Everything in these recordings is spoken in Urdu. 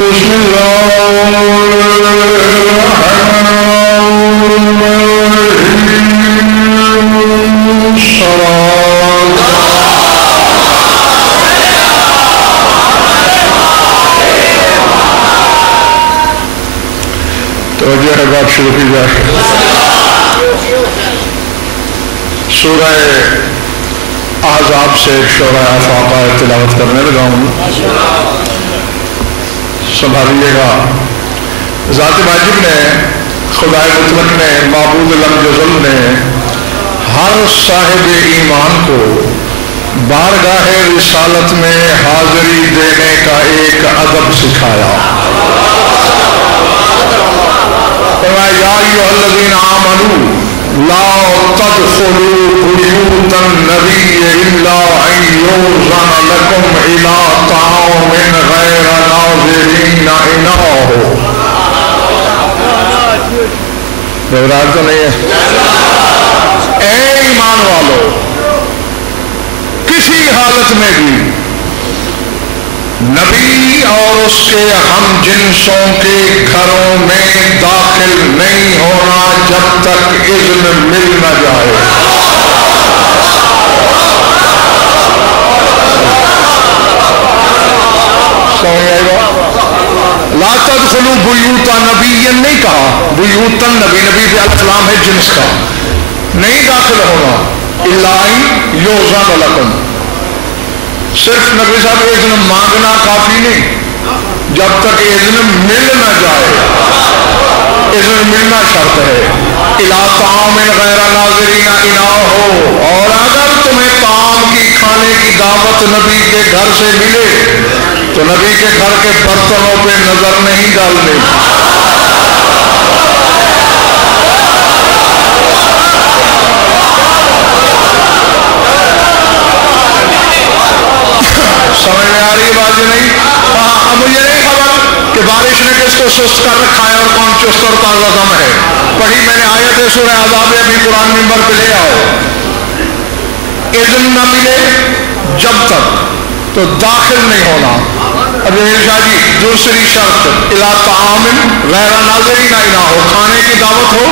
بسم اللہ توجہ ہے، بات شروع کی جائے۔ سورہ احزاب سے شورہ آفاق تلاوت کرنے لگا ہوں، سنبھالیے گا۔ ذات واجب نے، خدائے مطلق نے، معبود لم یزل نے ہر صاحب ایمان کو بارگاہ رسالت میں حاضری دینے کا ایک ادب سکھایا۔ یا ایھا الذین آمنوا لا تدخلوا بیوت النبی الا ان یؤذن لکم الی طعام غیر ناظرین اناہ۔ گھبراہٹ تو نہیں ہے؟ اے ایمان والو، کسی حالت میں بھی نبی اور اس کے ہم جنسوں کے گھروں میں داخل نہیں ہونا جب تک اذن مل نہ جائے۔ سمجھ آئے گا؟ لا تدخلوا بیوت نبی نہیں کہا، بیوت نبی، نبی پہ السلام ہے جنس کا، نہیں داخل ہونا الا ان یؤذن لکم۔ صرف نبی صاحب اذن مانگنا کافی نہیں، جب تک اذن مل نہ جائے، اذن ملنا شرط ہے۔ الی طعام غیر ناظرین اناہ، اور اگر تمہیں طعام کی کھانے کی دعوت نبی کے گھر سے ملے تو نبی کے گھر کے برتنوں پہ نظر نہیں ڈالنے۔ سمجھ میں آ رہی بات نہیں؟ اب مجھے نہیں خبر کہ بارش نے کس کو سست کر رکھا ہے اور کون چست اور تازہ دم ہے۔ پڑھی میں نے آیت سورہ احزاب، ابھی قرآن منبر پہ لے آؤ۔ اذن نہ ملے جب تک تو داخل نہیں ہونا۔ اب شاہ جی دوسری شرط الی طعام غیر ناظرین اناہ، کھانے کی دعوت ہو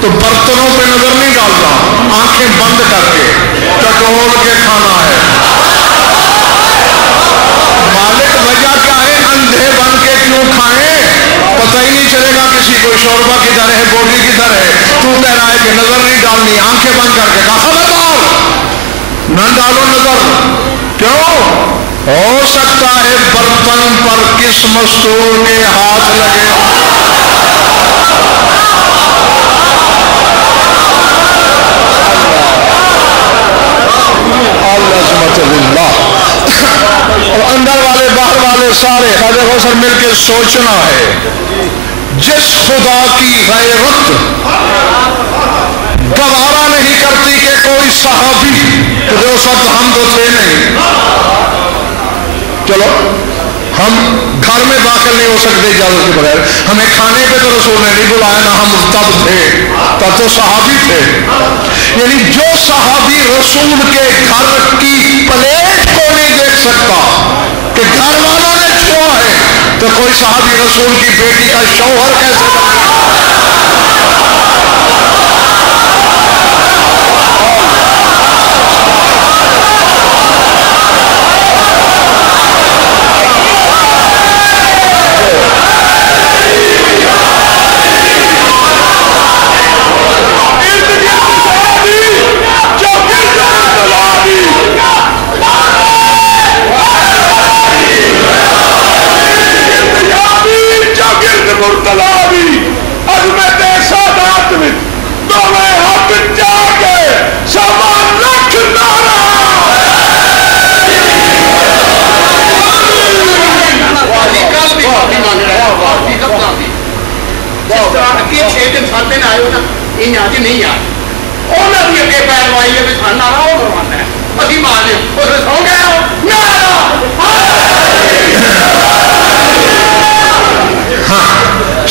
تو برتنوں پہ نظر نہیں ڈالتا، آنکھیں بند کر کے ٹٹول کے کھانا ہے۔ مالک وجہ کیا ہے؟ اندھے بن کے کیوں کھائیں؟ پتہ ہی نہیں چلے گا کسی کو شوربہ کدھر ہے، بوٹی کدھر ہے۔ تو کہہ رہا ہے کہ نظر نہیں ڈالنی، آنکھیں بند کر کے کہا خبردار نہ ڈالو نظر۔ کیوں؟ ہو سکتا ہے برتن پر کس مستور کے ہاتھ لگے۔ العظمت للہ۔ اور اندر والے باہر والے سارے دیکھو سر مل کے سوچنا ہے، جس خدا کی غیرت گوارا نہیں کرتی کہ کوئی صحابی، جو اس وقت ہم تو تھے نہیں، چلو ہم گھر میں داخل نہیں ہو سکتے اجازت کے بغیر، ہمیں کھانے پہ تو رسول نے نہیں بلایا، نہ ہم تب تھے، تب تو صحابی تھے۔ یعنی جو صحابی رسول کے گھر کی پلیٹ کو نہیں دیکھ سکتا کہ گھر والوں نے چھوڑا ہے، تو کوئی صحابی رسول کی بیٹی کا شوہر کیسے بنے؟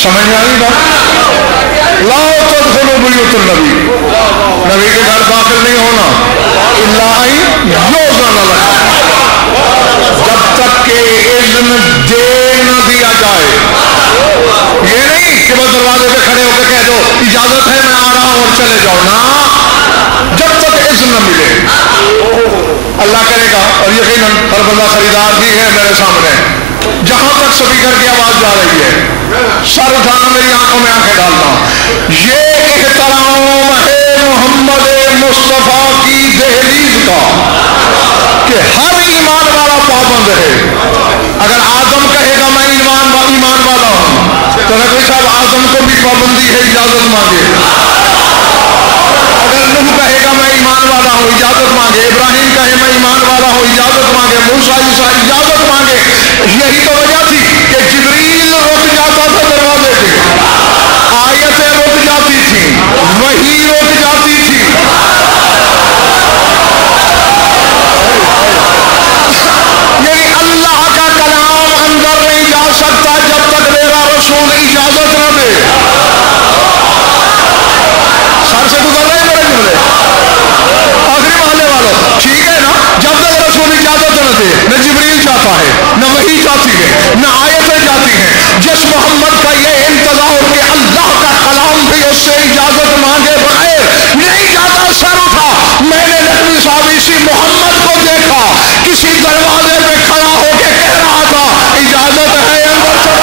سمجھ میں آئی بات؟ لا تدخلوا بیوت النبی، نبی کے گھر داخل نہیں ہونا الا ان یؤذن لکم، جب تک کہ اذن دے نہ دیا جائے۔ دو اجازت ہے میں آ رہا ہوں اور چلے جاؤ، نا، جب تک اذن نہ ملے اللہ کرے گا۔ اور یقیناً ہر بندہ خریدار بھی ہے میرے سامنے، جہاں تک سپیکر کی آواز جا رہی ہے سر اٹھانا، میری آنکھوں میں آنکھیں ڈالنا۔ یہ احترام ہے محمد مصطفیٰ کی دہلیز کا کہ ہر ایمان والا پابند ہے۔ اگر آدم کہے گا میں ایمان والا ہوں تو نبی صاحب آدم کو بھی پابندی ہے، اجازت مانگے۔ اگر نوح کہے گا میں ایمان والا ہوں، اجازت مانگے۔ ابراہیم کہے میں ایمان والا ہوں، اجازت مانگے۔ موسیٰ عیسیٰ اجازت مانگے۔ یہی تو وجہ تھی کہ جبریل رک جاتا تھا دروازے پہ، آیتیں رک جاتی تھیں، وحی رک جاتی تھی۔ یعنی اللہ کا کلام اندر نہیں جا سکتا جب تک میرا رسول اجازت نہ دے۔ سر سے گزر رہے میرے جملے آخری محلے والوں، ٹھیک ہے نا؟ جب تک رسول اجازت نہ دے، نہ جبریل جاتا ہے، نہ وحی جاتی ہے، نہ آیتیں جاتی ہیں۔ جس محمد کا یہ انتظار کہ اللہ کا کلام بھی اس سے اجازت مانگے بغیر نہیں جاتا، سر اٹھا۔ میں نے نقوی صاحب اسی محمد کو دیکھا کسی دروازے پہ کھڑا ہو کے کہہ رہا تھا اجازت ہے اندر چلو۔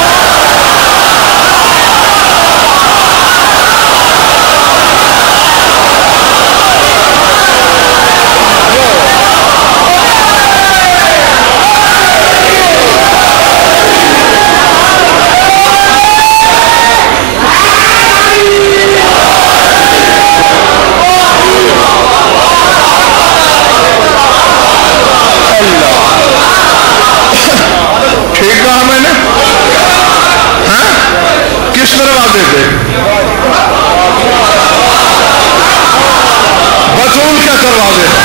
ٹھیک کہا میں نے؟ ہاں کس دروازے پہ؟ بطول کے دروازے پہ۔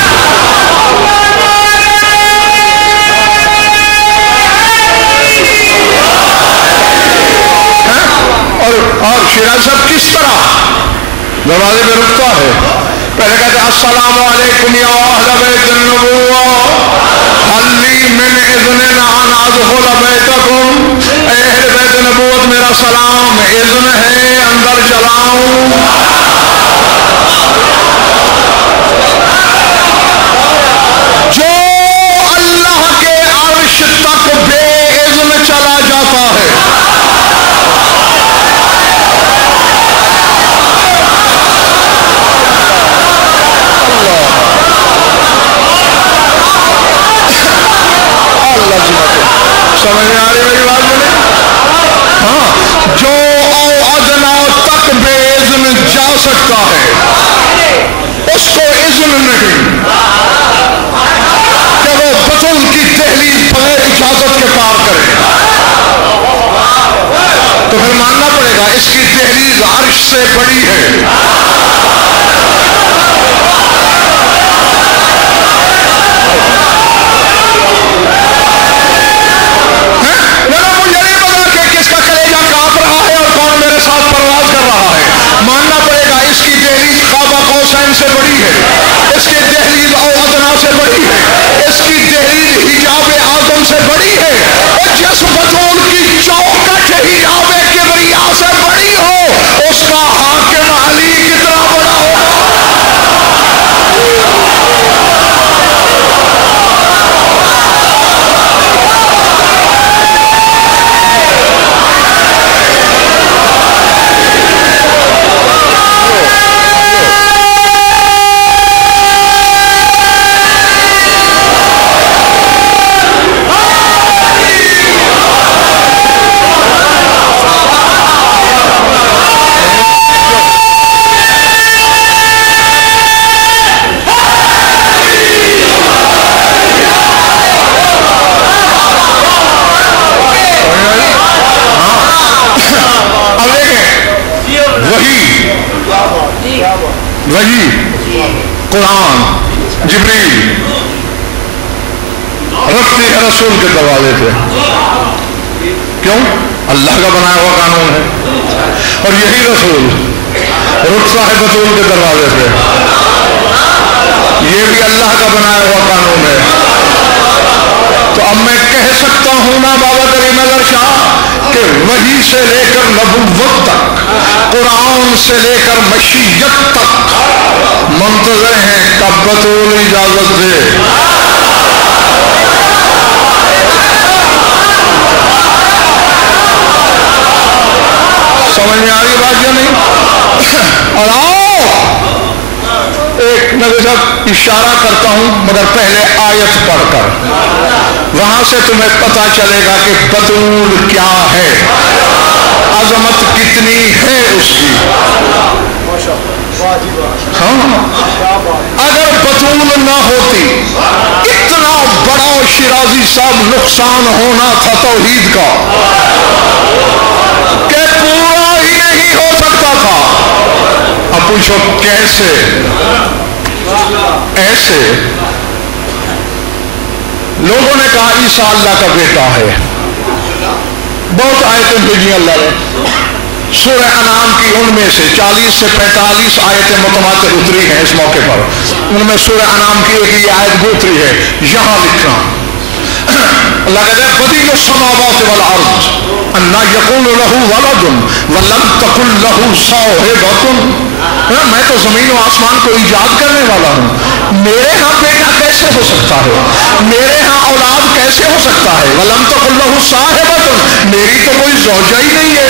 اور شیراز صاحب کس طرح دروازے پہ رکتا ہے؟ پہلے کہتے ہیں السلام علیکم یا اہل بیت النبوہ هل لی من اذن ان ادخل بیتکم، اے اہل بیت نبوت میرا سلام، اذن ہے اندر چلاؤں۔ جو اللہ کے عرش تک بے اذن چلا جاتا ہے، سمجھ میں آ رہی میری بات میں؟ ہاں، جو ادنا تک بے اذن جا سکتا ہے اس کو اذن نہیں کہ وہ بطول کی دہلیز بغیر اجازت کے پار کرے۔ تو پھر ماننا پڑے گا اس کی دہلیز عرش سے بڑی ہے۔ ماننا پڑے گا اس کی دہلیز قاب قوسین سے بڑی ہے، اس کی دہلیز او ادنا سے بڑی ہے، اس کی دہلیز حجاب اعظم سے بڑی ہے۔ اور جس بطول کی چوکٹ حجاب کبریا سے بڑی ہو اس کا حاکم علی کتنا بڑا ہوگا؟ وحی قرآن جبریل رکھتی ہے رسول کے دروازے پہ، کیوں؟ اللہ کا بنایا ہوا قانون ہے۔ اور یہی رسول رکھتا ہے بطول کے دروازے پہ، یہ بھی اللہ کا بنایا ہوا قانون ہے۔ تو اب میں کہہ سکتا ہوں نا بابا کریم اظہر شاہ کہ وحی سے لے کر نبوت تک قرآن سے لے کر مشیت تک منتظر ہیں کب بطول اجازت دے۔ سمجھ میں آ رہی بات یا نہیں؟ اور آؤ ایک نظر صاحب اشارہ کرتا ہوں مگر پہلے آیت پڑھ کر، وہاں سے تمہیں پتا چلے گا کہ بطول کیا ہے، عظمت کتنی ہے اس کی۔ ہاں اگر بطول نہ ہوتی اتنا بڑا شیرازی صاحب نقصان ہونا تھا توحید کا کہ پورا ہی نہیں ہو سکتا تھا۔ اب پوچھو کیسے؟ ایسے لوگوں نے کہا عیسیٰ اللہ کا بیٹا ہے، بہت آیتیں بھیجی اللہ نے، سورہ انعام کی ان میں سے 40 سے 45 آیتیں متواتر اتری ہیں اس موقع پر، ان میں سورہ انعام کی ایک یہ آیت اتری ہے، یہاں لکھنا اللہ کہتے ہیں بدیع السماوات والارض ان یکون لہ ولد ولم تکن لہ صاحبۃ، میں تو زمین و آسمان کو ایجاد کرنے والا ہوں، میرے ہاں بیٹا کیسے ہو سکتا ہے، میرے ہاں اولاد کیسے ہو سکتا ہے، ولم تکن لہ صاحبۃ، میری تو کوئی زوجہ ہی نہیں ہے۔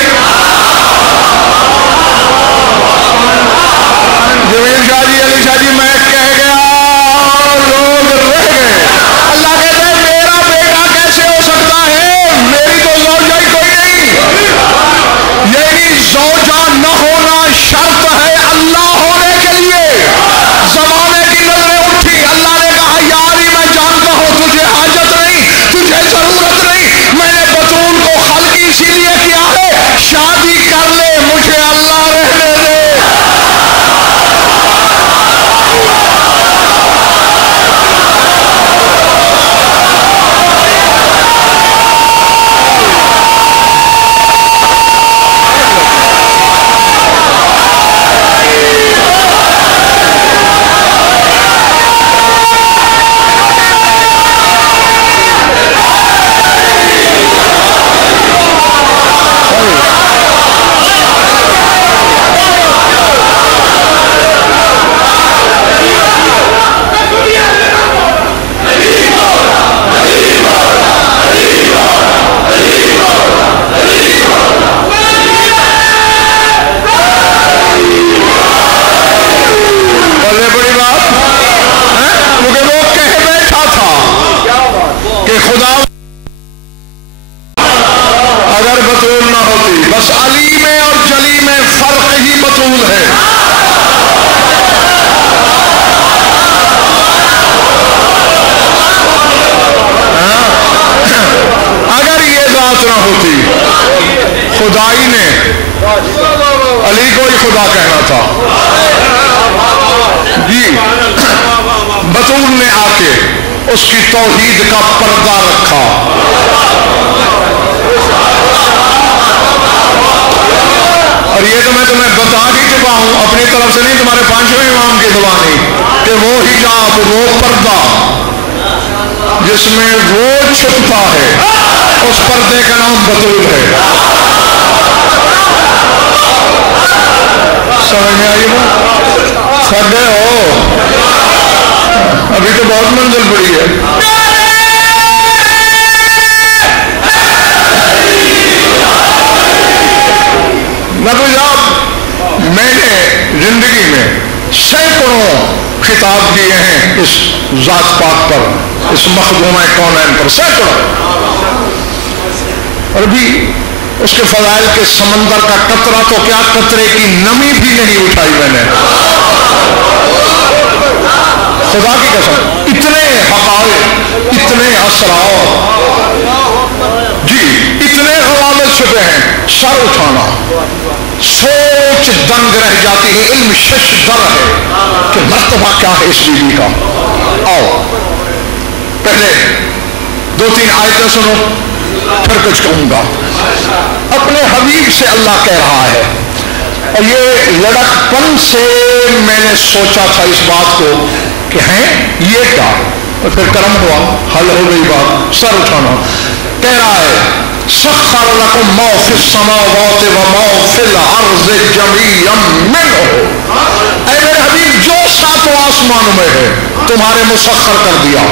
جمیل شاہ جی، علی شاہ جی، میں کہہ گیا لوگ رہ گئے۔ اللہ کہتے ہیں میرا بیٹا کیسے ہو سکتا ہے، میری تو زوجہ ہی کوئی نہیں۔ یعنی زوجہ نہ ہونا شرط ہے اللہ ہونے کے لیے۔ زمانے کی نظریں اٹھی، اللہ نے کہا یاری میں جانتا ہوں تجھے حاجت نہیں، تجھے ضرورت نہیں، میں نے بطول کو خلق اسی لیے کیا ہے شادی کر لے، مجھے اللہ رہنے دے۔ خدائی نے علی کو ہی خدا کہنا تھا جی، بطول نے آ کے اس کی توحید کا پردہ رکھا۔ اور یہ تو میں تمہیں بتا ہی چکا ہوں اپنی طرف سے نہیں، تمہارے پانچویں امام کی زبانی، کہ وہ حجاب، وہ پردہ جس میں وہ چھپتا ہے اس پردے کا نام بطول ہے۔ سمجھ میں آئی وہ سڈے ہو، ابھی تو بہت منزل پڑی ہے۔ نبی صاحب میں نے زندگی میں سینکڑوں خطاب کیے ہیں اس ذات پاک پر، اس مخدومہ کونین پر، سینکڑوں، اور بھی اس کے فضائل کے سمندر کا قطرہ تو کیا قطرے کی نمی بھی نہیں اٹھائی میں نے، خدا کی قسم۔ اتنے حقائق، اتنے اسرار، جی اتنے حوالے چھپے ہیں، سر اٹھانا، سوچ دنگ رہ جاتی ہے، علم شش در ہے کہ مرتبہ کیا ہے اس بیوی کا۔ آؤ پہلے دو تین آیتیں سنو پھر کچھ کہوں گا۔ اپنے حبیب سے اللہ کہہ رہا ہے، اور یہ لڑکپن سے میں نے سوچا تھا اس بات کو کہ ہیں یہ کیا، اور پھر کرم ہوا، حل ہو گئی بات، سر اٹھانا۔ کہہ رہا ہے سخر لکم ما فی السماوات و ما فی الارض جمیعا منہ، اے میرے حبیب جو ساتوں آسمانوں میں ہے تمہارے مسخر کر دیا،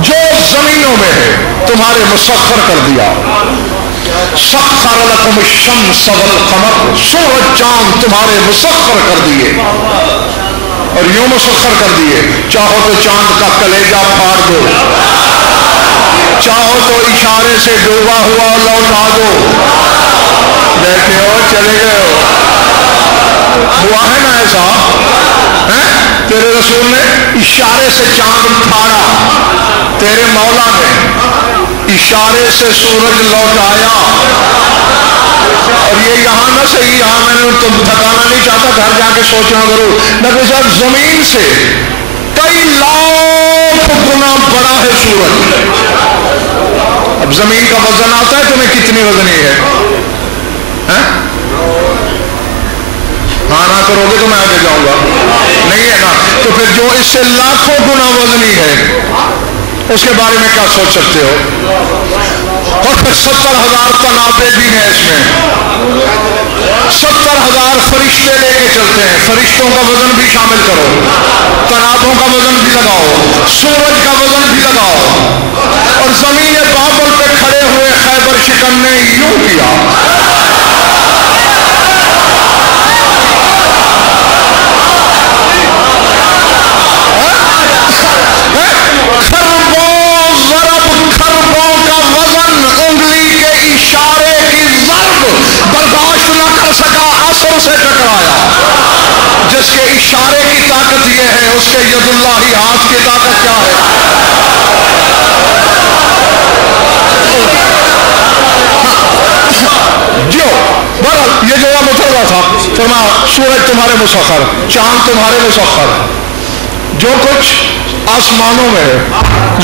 جو زمینوں میں ہے تمہارے مسخر کر دیا. سخر لکم الشمس والقمر، سورج چاند تمہارے مسخر کر دیے، اور یوں مسخر کر دیے چاہو تو چاند کا کلیجہ پھاڑ دو، چاہو تو اشارے سے ڈوبا ہوا لوٹا دو. بیٹھے ہو چلے گئے ہو، ہوا ہے نا ایسا؟ تیرے رسول نے اشارے سے چاند پھاڑا، تیرے مولا نے اشارے سے سورج لوٹایا. اور یہ یہاں نہ صحیح، یہاں میں نے تم تھکانا نہیں چاہتا، گھر جا کے سوچنا ضرور. نبی صاحب زمین سے کئی لاکھ گنا بڑا ہے سورج. اب زمین کا وزن آتا ہے تمہیں کتنی وزنی ہے؟ ہاں نہ کرو گے تو میں آگے جاؤں گا، نہیں ہے نا؟ تو پھر جو اس سے لاکھوں گنا وزنی ہے اس کے بارے میں کیا سوچ سکتے ہو؟ اور پھر 70,000 تنابے بھی ہیں اس میں، 70,000 فرشتے لے کے چلتے ہیں، فرشتوں کا وزن بھی شامل کرو، تنابوں کا وزن بھی لگاؤ، سورج کا وزن بھی لگاؤ. اور زمین بابل پہ کھڑے ہوئے خیبر شکن نے یوں کیا. سے ٹکرایا. جس کے اشارے کی طاقت یہ ہے اس کے ید اللہ ہی ہاتھ کی طاقت کیا ہے؟ جو بہرحال یہ جو مطلب تھا فرمایا سورج تمہارے مسخر، چاند تمہارے مسخر، جو کچھ آسمانوں میں ہے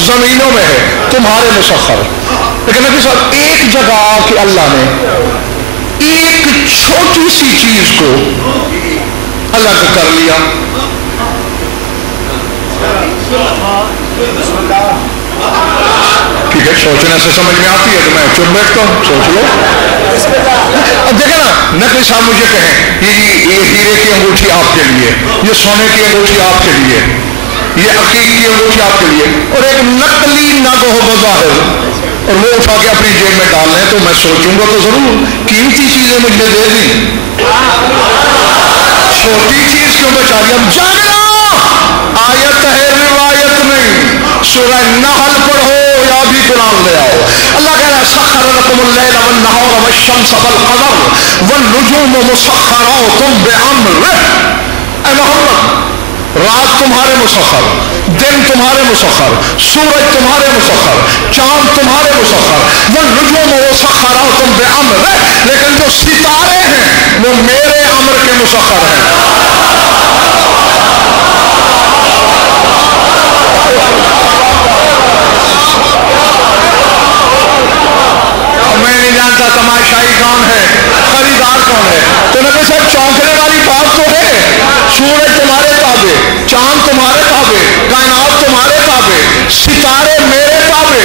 زمینوں میں ہے تمہارے مسخر. لیکن نبی صاحب ایک جگہ کہ اللہ نے ایک چھوٹی سی چیز کو الگ کر لیا. ٹھیک ہے، سوچنے سے سمجھ میں آتی ہے تو میں چپ بیٹھتا ہوں، سوچ لو. اب دیکھیں نا، نقوی صاحب مجھے کہیں یہ ہیرے کی انگوٹھی آپ کے لیے، یہ سونے کی انگوٹھی آپ کے لیے، یہ عقیق کی انگوٹھی آپ کے لیے، اور ایک نقلی نگ ہو بظاہر اور وہ اٹھا کے اپنی جیب میں ڈال لیں، تو میں سوچوں گا تو ضرور قیمتی چیزیں مجھے دے دیں، چھوٹی چیز کیوں بچا دی. اب جاگنا، آیت ہے روایت نہیں. سورہ نحل پڑھو یا بھی قرآن لے آؤ. اللہ کہہ رہا ہے سخر لکم اللیل والنہار والشمس والقمر والنجوم مسخرات بامرہ. اے محمد، رات تمہارے مسخر، دن تمہارے مسخر، سورج تمہارے مسخر، چاند تمہارے مسخر، والنجوم مسخرات بامرہ. لیکن جو ستارے ہیں وہ میرے امر کے مسخر ہیں. میں نہیں جانتا تماشائی کون ہے، خریدار کون ہے. تو نبی صاحب چونکنے والی بات تو ہے، سورج تمہارے تابع، چاند تمہارے تابع، کائنات تمہارے تابع، ستارے میرے تابع.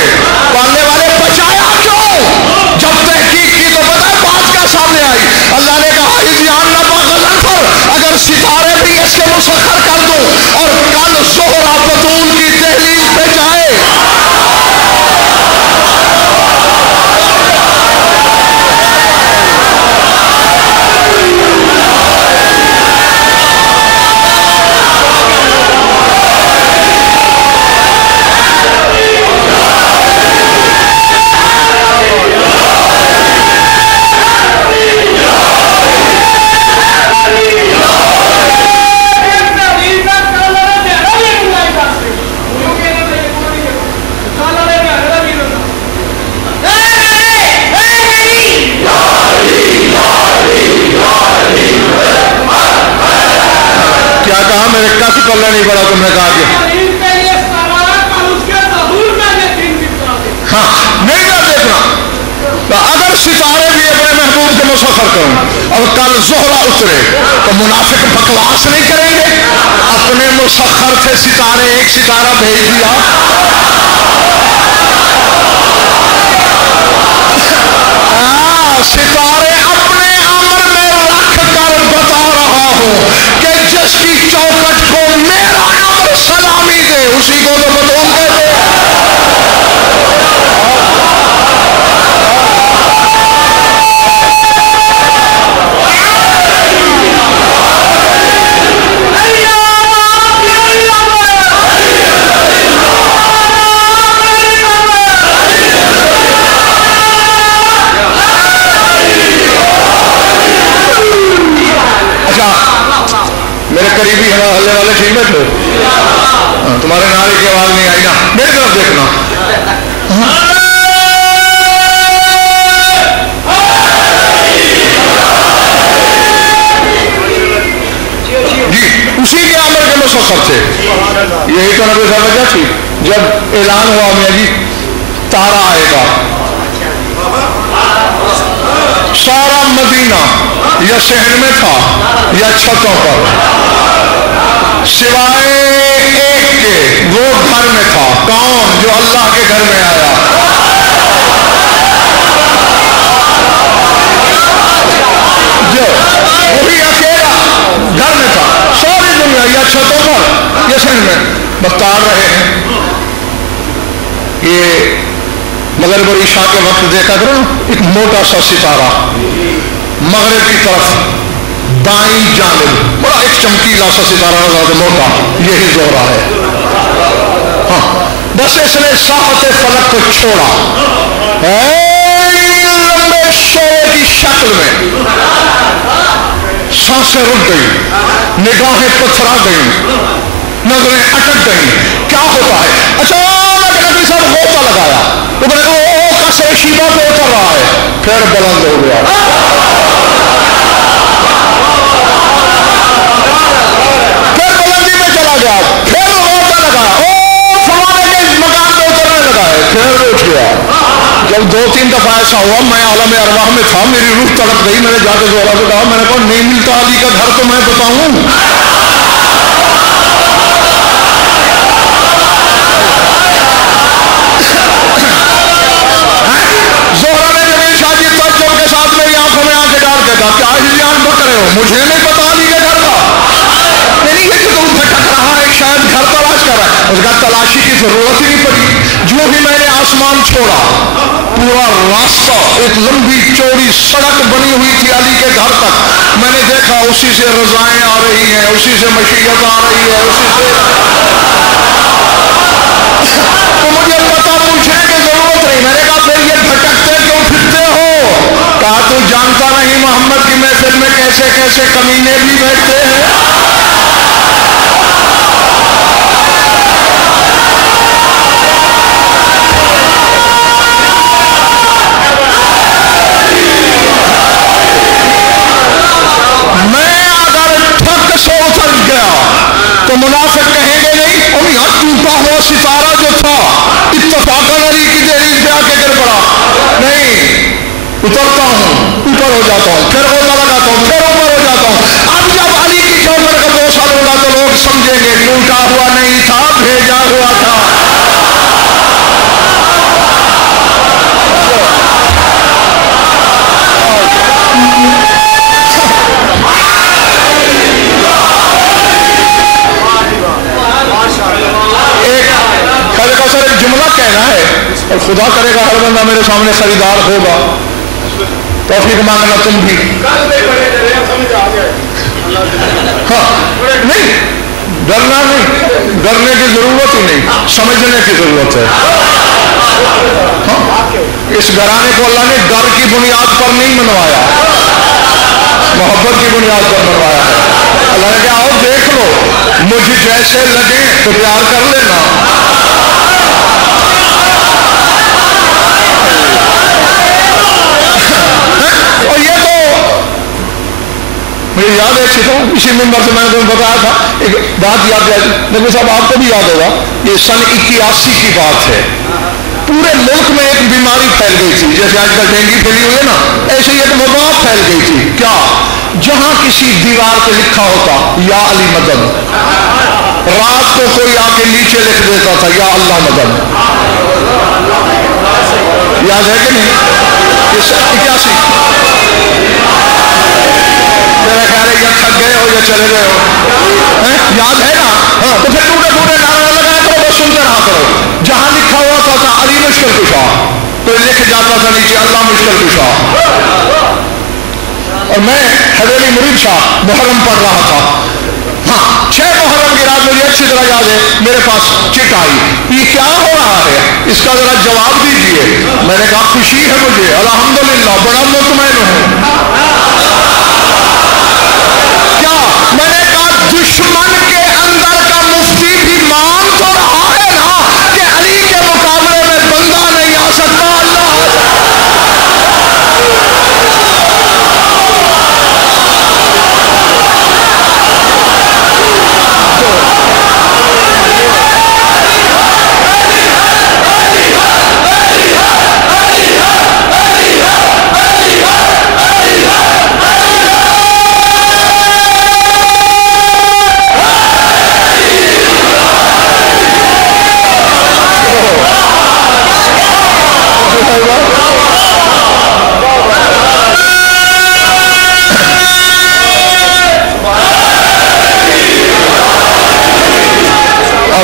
پالنے والے بچایا کیوں؟ جب تحقیق کی تو پتہ ہے بات کیا سامنے آئی. اللہ نے کہا اگر ستارے بھی اس کے مسخر کر دوں اور کل زہرہ بطول کی دہلیز پہ جائے، میرے کس پلے نہیں پڑا. تم نے کہا کہ ہاں نہیں نہ دیکھنا. اگر ستارے بھی اپنے محبوب کے مسخر کروں اور کل زہرہ اترے تو منافق بکواس نہیں کریں گے. اپنے مسخر تھے ستارے، ایک ستارہ بھیج دیا. ستارے اپنے امر میں رکھ کر بتا رہا ہوں کہ جس کی چوکٹ کو میرا امر سلامی دے اسی کو تو بطول کہتے ہیں۔ میرے قریبی ہلے والے ٹھیک بیٹھو، تمہارے نعرے کی آواز نہیں آئی نا، میری طرف دیکھنا۔ جی اسی کے امر کے مسخر تھے، یہی تو نبی صاحب وجہ تھی جب اعلان ہوا میاں جی تارا آئے گا، سارا مدینہ یا صحن میں تھا یا چھتوں پر، سوائے ایک کے وہ گھر میں تھا۔ کون؟ جو اللہ کے گھر میں آیا۔ جو وہی اکیلا گھر میں تھا، ساری دنیا یا چھتوں پر یا صحن میں بتا رہے ہیں۔ یہ مغرب اور عشاء کے وقت دیکھا کرو ایک موٹا سا ستارہ مغرب کی طرف دائیں جانب، بڑا ایک چمکیلا سا ستارہ نظر موٹا، یہی زہرا ہے۔ ہاں بس اس نے ساحت فلک کو چھوڑا، لمبے شعلے کی شکل میں سانسیں رک گئی، نگاہیں پتھرا گئیں، نظریں اٹک گئیں۔ کیا ہوتا ہے؟ اچانک نبی صاحب غوطہ لگایا، وہ قصر شیبہ پہ اتر رہا ہے، پھر بلند ہو گیا۔ پھر غوطہ لگا، فلانے کے مکان پہ اترنے لگا ہے، پھر اٹھ گیا۔ جب دو تین دفعہ ایسا ہوا میں عالم ارواح میں تھا، میری روح تڑپ گئی، میں نے جا کے زہرا سے کہا، میں نے کہا نہیں ملتا علی کا گھر تو میں بتاؤں۔ زہرا نے جمیل شاہ جی تعجب کے ساتھ میری آنکھوں میں آنکھیں ڈال کے کہا کیا ہجیان بک رہے ہو، مجھے نہیں پتا علی کے گھر کا۔ نہیں یہ تو بھٹک رہا ہے، شاید گھر تلاش کر رہا ہے۔ اس کا تلاشی کی ضرورت ہی نہیں پڑی، جو ہی میں نے آسمان چھوڑا پورا راستہ ایک لمبی چوڑی سڑک بنی ہوئی تھی علی کے گھر تک۔ میں نے دیکھا اسی سے رضائیں آ رہی ہیں، اسی سے مشیت آ رہی ہے، اسی سے تو مجھے پتا پوچھنے کی ضرورت نہیں۔ میں نے کہا پھر یہ بھٹکتے کیوں پھرتے ہو؟ کہا تو جانتا نہیں محمد کی محفل میں کیسے کیسے کمینے بھی بیٹھتے ہیں۔ تو منافق کہیں گے نہیں اور یہاں ٹوٹا ہوا ستارہ جو تھا اتفاقاً علی کی دہلیز پہ آ کے گر پڑا، نہیں اترتا ہوں، اوپر ہو جاتا ہوں، پھر غوطہ لگاتا ہوں، پھر اوپر ہو جاتا ہوں۔ اب جب علی کی چوکٹ کا بوسہ ہوگا تو لوگ سمجھیں گے ٹوٹا ہوا نہیں تھا، بھیجا ہوا تھا۔ ایک جملہ کہنا ہے اور خدا کرے گا ہر بندہ میرے سامنے خریدار ہوگا، توفیق مانگنا تم بھی۔ ہاں نہیں ڈرنا نہیں، ڈرنے کی ضرورت ہی نہیں، سمجھنے کی ضرورت ہے۔ ہاں اس گھرانے کو اللہ نے ڈر کی بنیاد پر نہیں منوایا، محبت کی بنیاد پر منوایا ہے۔ اللہ نے کہا آؤ دیکھ لو، مجھ جیسے لگے تو پیار کر لینا۔ اور یہ تو مجھے یاد ہے، اسی ممبر سے میں نے تمہیں بتایا تھا، ایک بات یاد ہے نبی صاحب آپ کو بھی یاد ہوگا، یہ سن 81 کی بات ہے۔ پورے ملک میں ایک بیماری پھیل گئی تھی، جیسے آج کل ڈینگی پھیلی ہوئی ہے نا، ایسے ہی ایک وبا پھیل گئی تھی۔ کیا؟ جہاں کسی دیوار پہ لکھا ہوتا یا علی مدد، رات کو کوئی آ کے نیچے لکھ دیتا تھا یا اللہ مدد۔ یاد ہے کہ نہیں؟ 81 میرا خیال ہے یا تھک گئے ہو یا چلے گئے ہو، یاد ہے نا؟ ہاں تو پھر ٹوٹے پھوٹے نعرہ لگایا کرو، بس سنتے رہا کرو. جہاں لکھا ہوا تھا علی مشکل کشا، تو لکھ جاتا تھا نیچے اللہ مشکل کشا. اور میں حویلی مرید شاہ محرم پڑھ رہا تھا. ہاں 6 محرم کی رات مجھے اچھی طرح یاد ہے، میرے پاس چٹ آئی، یہ کیا ہو رہا ہے، اس کا ذرا جواب دیجئے. میں نے کہا خوشی ہے مجھے، الحمدللہ بڑا مطمئن ہوں. کیا میں نے کہا دشمن کے اندر کا مفتی بھی مان تو رہا ہے نا کہ علی کے مقابلے میں بندہ نہیں آ سکتا.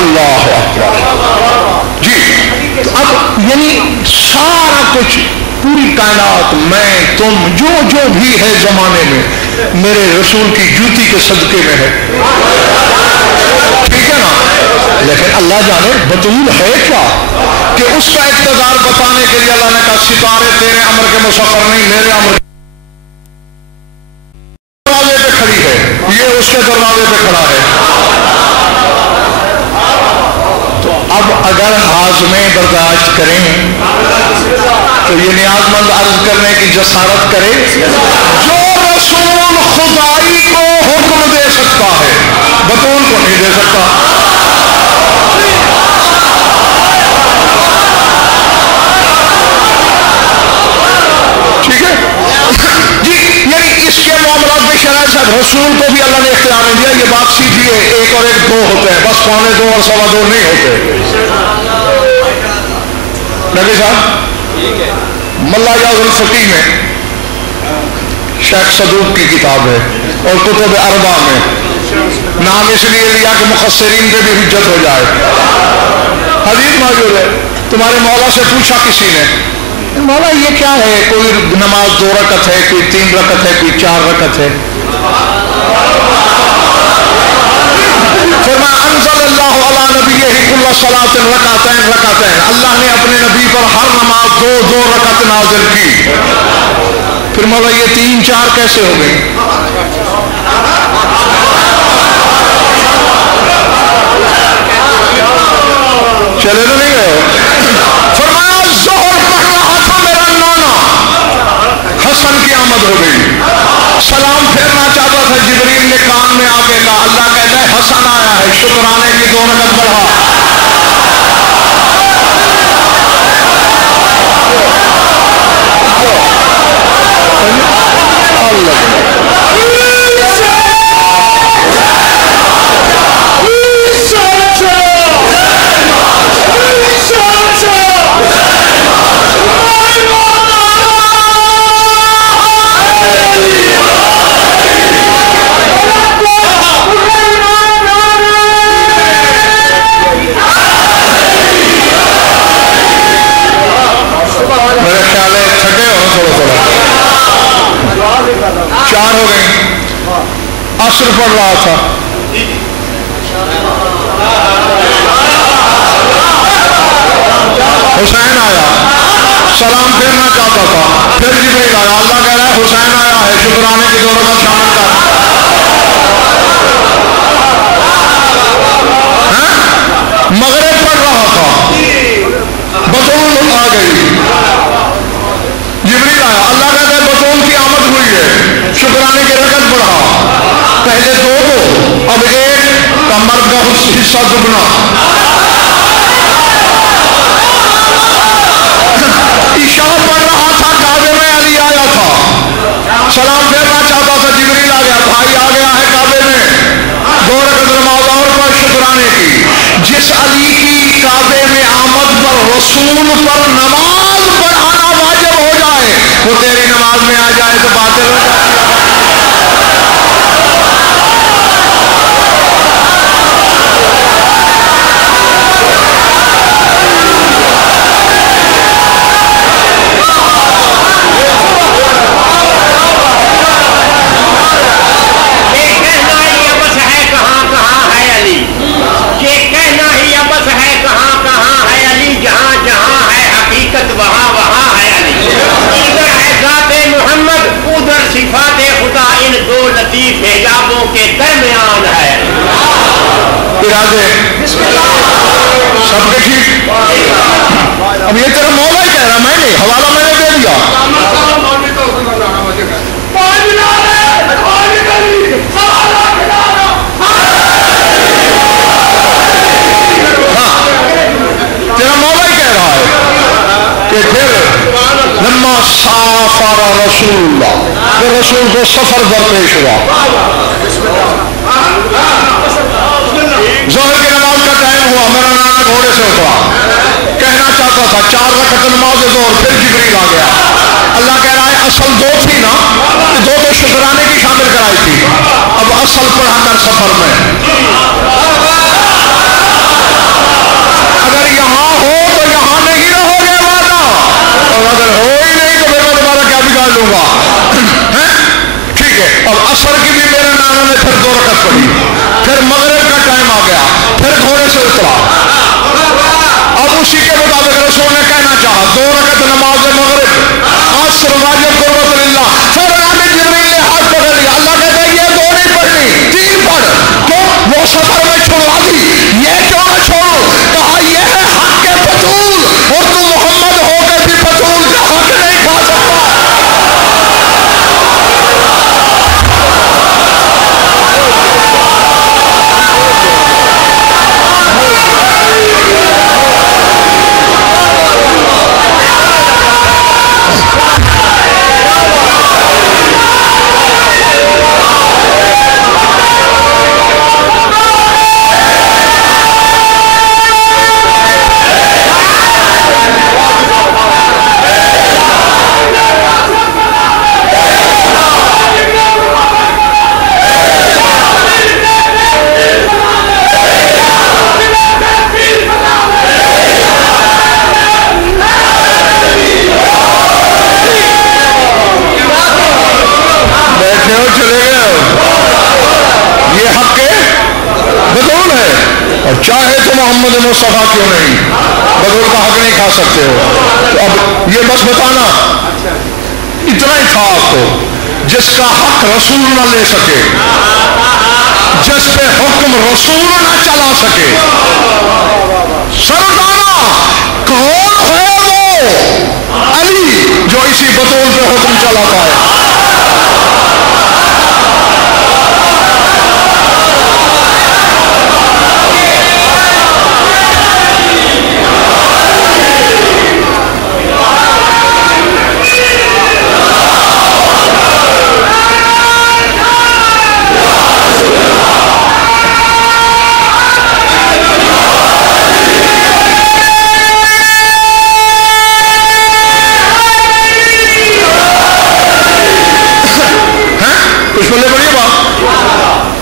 اللہ پوری کائنات میں تم جو بھی ہے زمانے میں میرے رسول کی جوتی کے صدقے میں ہے. ٹھیک ہے نا؟ لیکن اللہ جانے بطول ہے کیا کہ اس کا اقتدار بتانے کے لیے اللہ نے کہا ستارے تیرے امر کے مسخر نہیں، میرے امر کے دروازے پہ کھڑی ہے، یہ اس کے دروازے پہ کھڑا ہے. تو اب اگر ہاضمے برداشت کریں تو یہ نیاز مند عرض کرنے کی جسارت کرے، جو رسول خدائی کو حکم دے سکتا ہے بطول کو نہیں دے سکتا. ٹھیک ہے جی؟ یعنی اس کے معاملات میں شرائع صاحب رسول کو بھی اللہ نے اختیار نہیں دیا. یہ بات سیدھی ہے، 1 اور 1 2 ہوتے ہیں، بس 2.25 اور 2.25 نہیں ہوتے. نبی صاحب ملا یاز الفقی میں شیخ صدوق کی کتاب ہے اور کتب اربع میں نام اس لیے لیا کہ مخصرین پہ بھی حجت ہو جائے. حدیث موجود ہے، تمہارے مولا سے پوچھا کسی نے، مولا یہ کیا ہے، کوئی نماز 2 رکعت ہے، کوئی 3 رکعت ہے، کوئی 4 رکعت ہے. فرمایا انزل اللہ علی نبیہ کل صلاۃ رکعتین رکعتین، اللہ نے اپنے نبی پر ہر نماز 2 رکعت نازل کی. پھر مولا یہ 3 4 کیسے ہو گئی؟ چلے تو نہیں گئے. فرمایا ظہر پڑھ رہا تھا میرا نانا، حسن کی آمد ہو گئی، سلام پھیرنا چاہتا تھا، جبریل نے کان میں آ کے کہا اللہ کہتا ہے حسن آیا ہے، شکرانے کی 2 رکعت پڑھا. عصر پڑھ رہا تھا، حسین آیا، سلام پھیرنا چاہتا تھا، پھر جبریل آیا، اللہ کہہ رہا ہے حسین آیا ہے، شکرانے کی 2 رکعت شامل کر. مغرب پڑھ رہا تھا، بطول آ گئی، جبریل آیا، اللہ کہتا ہے بطول کی آمد ہوئی ہے، شکرانے کی رکعت بڑھا. پہلے 2 اب 1 کا مرد کا حصہ دگنا. عشاء پڑھ رہا تھا، کعبے میں علی آیا تھا، سلام پھیرنا چاہتا تھا، جبریل آ گیا، بھائی آ گیا ہے کعبے میں، 2 رکعت نماز اور پڑھ شکرانے کی. جس علی کی کعبے میں آمد پر رسول پر نماز پڑھانا واجب ہو جائے وہ تیری نماز میں آ جائے تو باطل ہو جاتی ہے. حجابوں کے درمیان ہے. ارادے سب کے ٹھیک. اب یہ تیرا مولا ہی کہہ رہا, میں نہیں, حوالہ میں نے دے دیا. ہاں تیرا مولا ہی کہہ رہا ہے کہ پھر لما سافر رسول اللہ, پھر رسول کو سفر درپیش ہوا. ظہر کی نماز کا ٹائم ہوا, میرا نانا گھوڑے سے اترا, کہنا چاہتا تھا 4 رکعت نماز ظہر, پھر جبریل آ گیا. اللہ کہہ رہا ہے اصل 2 تھی نا, 2 تو شکرانے کی شامل کرائی تھی, اب اصل پڑھا کر سفر میں. اگر یہاں ہو تو یہاں نہیں رہو گے وعدہ, اور اگر ہو ہی نہیں تو میں تمہارا کیا بگاڑ لوں گا. ٹھیک ہے, اب عصر کی بھی میرے نانا نے پھر 2 رکعت پڑھی, پھر مغرب کا ٹائم آ گیا, پھر گھوڑے سے اترا. اب اسی کے مطابق رسول نے کہنا چاہا 2 رکعت نماز مغرب, عصر واجب قربت للہ. پھر جبریل نے ہاتھ پکڑ لیا, اللہ کہتا ہے یہ 2 نہیں پڑھنی, 3 پڑھ. کیوں؟ وہ سفر میں چھوڑا دی, یہ کیوں نہ چھوڑو؟ کہا یہ ہے حق کے فتول, اور تو محمد ہو کے بھی فتول کا حق نہیں کھا سکتا. چاہے تو محمد مصطفیٰ کیوں نہیں, بغیر کا حق نہیں کھا سکتے ہو. تو اب یہ بس بتانا اتنا ہی تھا آپ کو, جس کا حق رسول نہ لے سکے, جس پہ حکم رسول نہ چلا سکے, سردانا کون ہے وہ علی جو اسی بطول پہ حکم چلاتا ہے.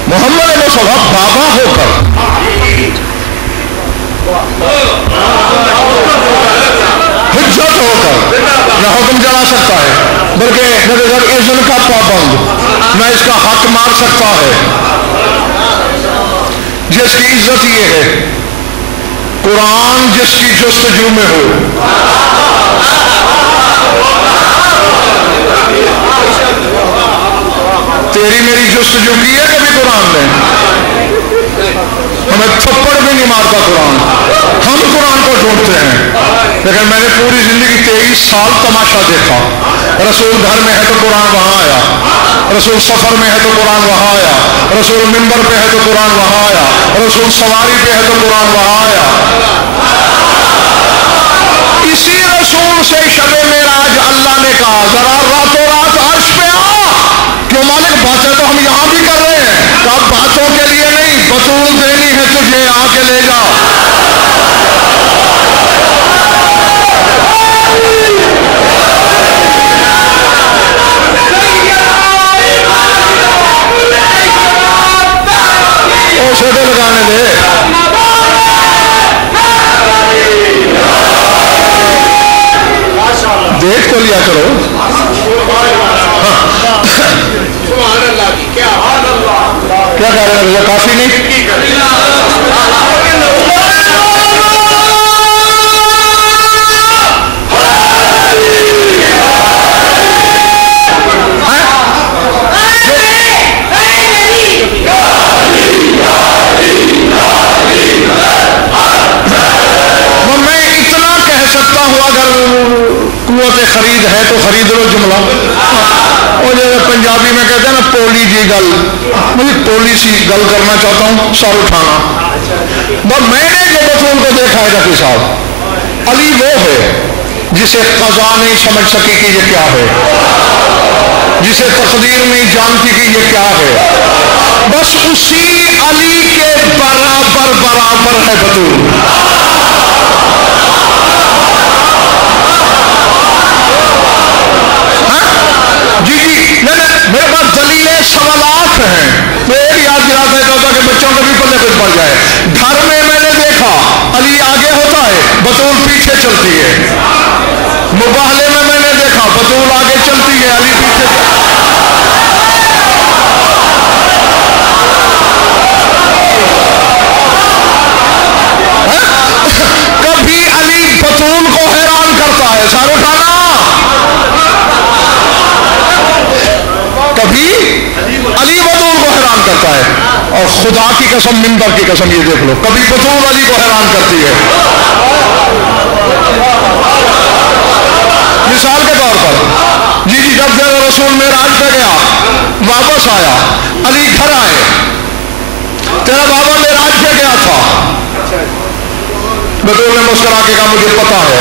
محمد مصطفیٰ بابا ہو کر حجت ہو کر نہ حکم چلا سکتا ہے, بلکہ نہ اذن کا پابند, نہ اس کا حق مار سکتا ہے. جس کی عزت یہ ہے قرآن جس کی جستجو میں ہو, تیری میری جستجو کی ہے کبھی قرآن نے؟ ہمیں تھپڑ بھی نہیں مارتا قرآن, ہم قرآن کو ڈھونڈتے ہیں. لیکن میں نے پوری زندگی 23 سال تماشا دیکھا, رسول گھر میں ہے تو قرآن وہاں آیا, رسول سفر میں ہے تو قرآن وہاں آیا, رسول منبر پہ ہے تو قرآن وہاں آیا, رسول سواری پہ ہے تو قرآن وہاں آیا. اسی رسول سے شب معراج اللہ نے کہا ذرا راتوں رات عرش پہ آ, کیوں مالک باتیں تو ہم یہاں بھی کر رہے ہیں. کہا باتوں کے لیے نہیں, بطول دینی ہے تجھے, آ کے لے جا. کہہ رہے ہیں کافی نہیں؟ قوت خرید ہے تو خرید لو جملہ. اور جو پنجابی میں کہتے ہیں نا پولی جی گل, مجھے پولی سی گل کرنا چاہتا ہوں, سر اٹھانا. میں نے جو بطول کو دیکھا ہے ذکی صاحب, علی وہ ہے جسے قضا نہیں سمجھ سکی کہ یہ کیا ہے, جسے تقدیر نہیں جانتی کہ یہ کیا ہے, بس اسی علی کے برابر برابر ہے بطول. میرے پاس دلیل سوالات ہیں, میں ایک یاد دلاتا ہے چاہتا کہ بچوں کے بھی پلے کچھ پڑ جائے. گھر میں نے دیکھا علی آگے ہوتا ہے, بطول پیچھے چلتی ہے. مباہلے میں نے دیکھا بطول آگے چلتی ہے, علی پیچھے کبھی علی بطول کو حیران کرتا ہے, سر اٹھانا, کبھی علی بطول کو حیران کرتا ہے. اور خدا کی قسم, منبر کی قسم, یہ دیکھ لو کبھی بطول علی کو حیران کرتی ہے. مثال کے طور پر جی جب رسول معراج پہ گیا, واپس آیا, علی گھر آئے, تیرا بابا معراج پہ گیا تھا. بطول نے مسکرا کے کہا مجھے پتا ہے.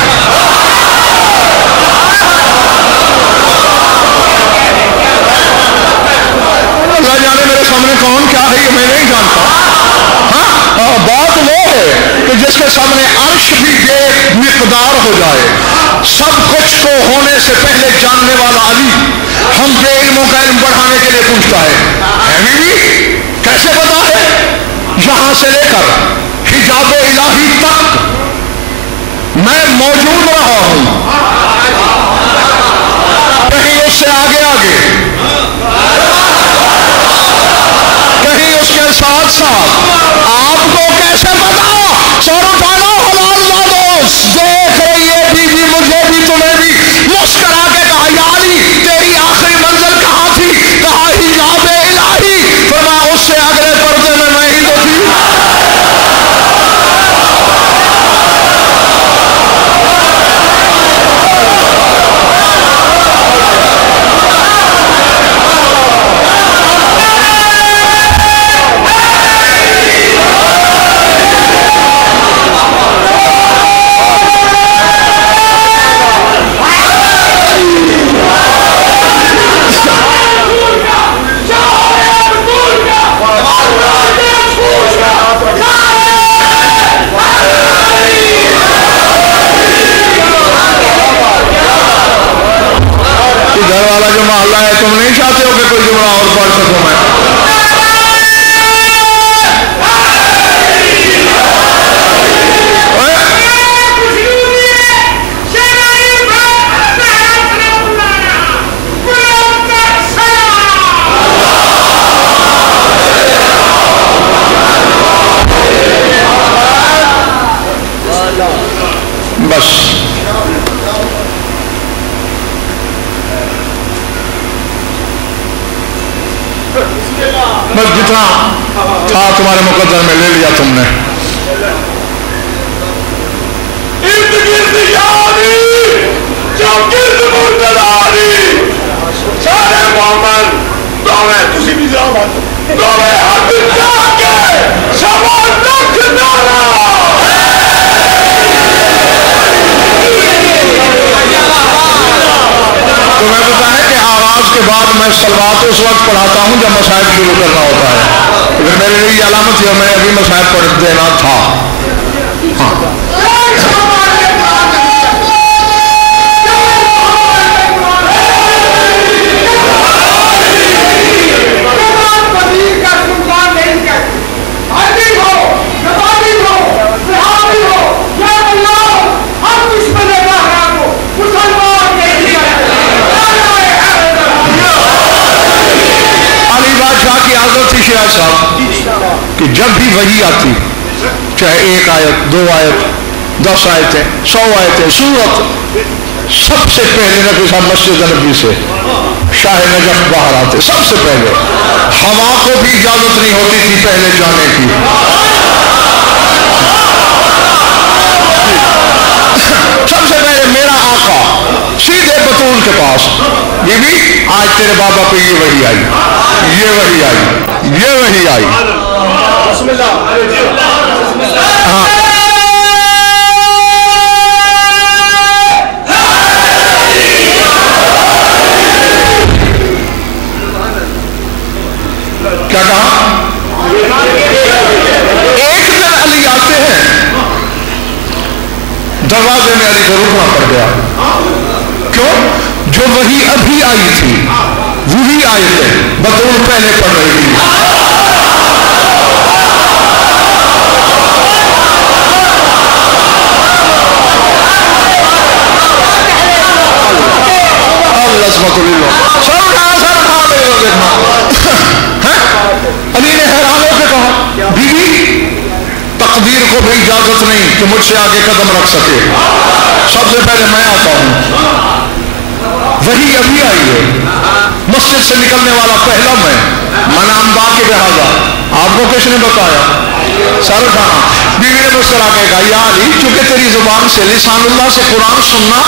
اللہ جانے میرے سامنے کون کیا ہے یہ میں نہیں جانتا. ہاں بات وہ ہے کہ جس کے سامنے عرش بھی بے مقدار ہو جائے, سب کچھ کو ہونے سے پہلے جاننے والا علی ہم بے علموں کا علم بڑھانے کے لیے پوچھتا ہے بھی کیسے پتا ہے, یہاں سے لے کر حجاب الہی تک میں موجود رہا ہوں, کہیں اس سے آگے آگے, کہیں اس کے ساتھ ساتھ. آپ کو کیسے پتا؟ سر اٹھانا حلال زادو, دیکھ رہی ہے بیوی مجھے بھی تمہیں بھی, مسکرا کے کہا یا علی تیری آخری منزل کہاں تھی؟ کہا حجاب الہی. فرمایا اس سے اگلے پردے میں ہی تو تھی. گھر والا جو محلہ ہے تم نہیں چاہتے ہو کہ کوئی جملہ اور پڑھ سکوں میں؟ بس بس جتنا تھا تمہارے مقدر میں لے لیا تم نے. تمہیں پتا ہے کہ آغاز کے بعد میں صلوات اس وقت پڑھاتا ہوں جب مصائب شروع کرنا ہوتا ہے. اگر میرے لیے یہ علامت ہے میں ابھی مصائب پڑھ دینا تھا. ہاں صاحب کہ جب بھی وحی آتی، چاہے 1 آیت 2 آیت 10 آیتیں 100 آیتیں سورت، سب سے پہلے نبی صاحب مسجد نبی سے شاہ نجف باہر آتے، سب سے پہلے ہوا کو بھی اجازت نہیں ہوتی تھی پہلے جانے کی، سب سے پہلے میرا آقا سیدھے بطول کے پاس، بی بی آج تیرے بابا پہ یہ وحی آئی، یہ وحی آئی، یہ وحی آئی۔ ہاں کیا کہا؟ ایک دن علی آتے ہیں، دروازے میں علی کو رکنا پڑ گیا، کیوں؟ جو وہی ابھی آئی تھی وہی آئے تھے، بطول پہلے پڑھ رہی تھی۔ علی نے حیران ہو کے کہا بی بی تقدیر کو بھی اجازت نہیں کہ مجھ سے آگے قدم رکھ سکے، سب سے پہلے میں آتا ہوں، وہی ابھی آئی ہے، مسجد سے نکلنے والا پہلا میں نام با کے لہٰذا آپ کو کس نے بتایا؟ سر کھانا۔ بیوی نے مسکرا کے کہا یا علی چونکہ تیری زبان سے لسان اللہ سے قرآن سننا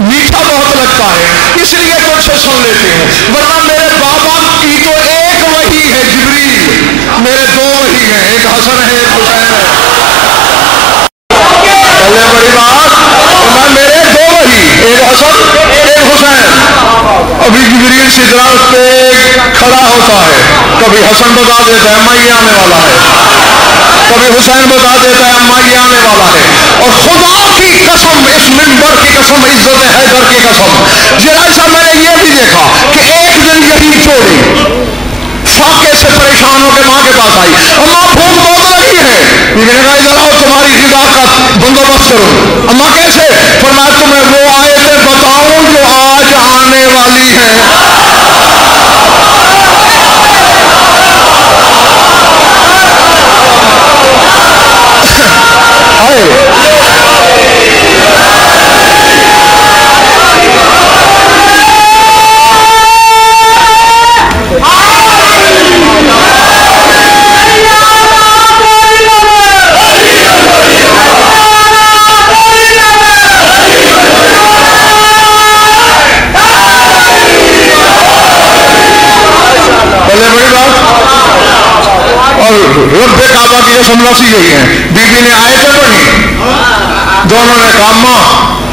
میٹھا بہت لگتا ہے اس لیے تجھ سے سن لیتے ہیں، ورنہ میرے بابا کی تو ایک وحی ہے جبریل، میرے 2 وحی ہیں، ایک حسن ہے ایک حسین ہے۔ چلے بڑی بات، میرے 2 وحی، ایک حسن ایک حسین۔ ابھی جبریل سدرات پہ کھڑا ہوتا ہے، کبھی حسن بتا دیتا ہے میں یہ آنے والا ہے، کبھی حسین بتا دیتا ہے اما یہ آنے والا ہے، اور خدا کی قسم، اس منبر کی قسم، عزت حیدر کی قسم، ذرا سا میں نے یہ بھی دیکھا کہ ایک دن یہی چوری فاقے سے پریشان ہو کے ماں کے پاس آئی، اماں بھوک بہت لگی ہے، یہ کہا ادھر آؤ تمہاری غذا کا بندوبست کرو۔ اماں کیسے؟ فرمایا تمہیں وہ آیتیں بتاؤں جو آج آنے والی ہیں۔ رب کعبہ کی رسم رسی گئی ہیں، بی بی نے آیتیں پڑھی، دونوں نے کہا ماں